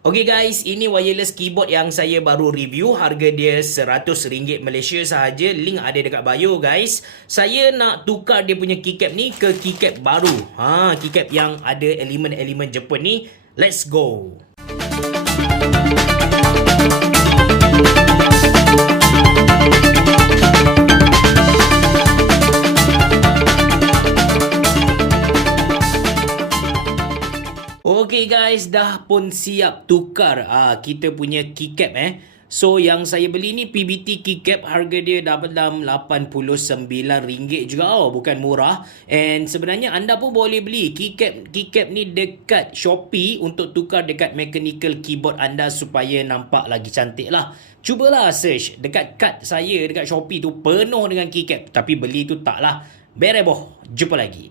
Okay guys, ini wireless keyboard yang saya baru review. Harga dia RM100 Malaysia sahaja. Link ada dekat bio guys. Saya nak tukar dia punya keycap ni ke keycap baru. Keycap yang ada elemen-elemen Jepun ni. Let's go. Okay guys, dah pun siap tukar kita punya keycap So yang saya beli ni PBT keycap, harga dia dalam RM89 juga bukan murah. And sebenarnya anda pun boleh beli keycap ni dekat Shopee untuk tukar dekat mechanical keyboard anda supaya nampak lagi cantik lah. Cubalah search dekat card saya dekat Shopee tu penuh dengan keycap, tapi beli tu tak lah. Bereboh, jumpa lagi.